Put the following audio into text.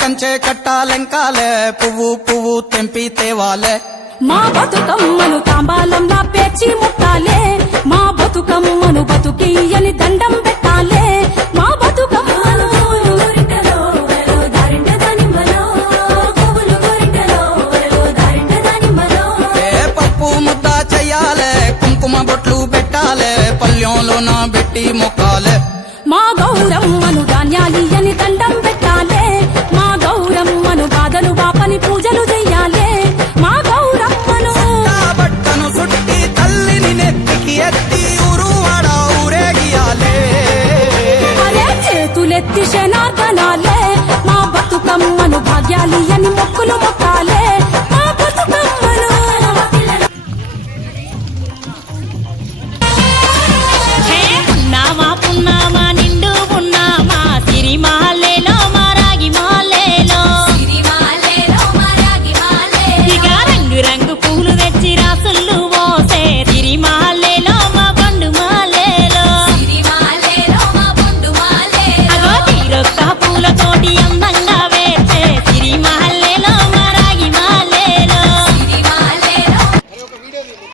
కంచె కట్టాలెంకాలే పువ్వు పువ్వు తెంపి తేవాలే మా బతుకమ్మను తాంబాలంలా పేర్చి ముట్టాలే మా బతుకమ్మను బతుకియ్యని దండం పెట్టాలే మా బతుకమ్మను పప్పు ముద్ద చెయ్యాలే కుంకుమ బొట్లు పెట్టాలే పల్లెంలోన పెట్టి మొక్కాలే మా గౌరమ్మను ధాన్యాలియ్యని దండం పెట్టాలే మా గౌరమ్మను బాధలు బాపని పూజలు చెయ్యాలే మా గౌరమ్మను బట్టను సుట్టి తల్లిని నెత్తికి ఎత్తి ఊరువాడ ఊరేగియాలే అరే చేతులెత్తి శనార్దనాలే మా బతుకమ్మను భాగ్యాలియ్యని మొక్కులు మొక్క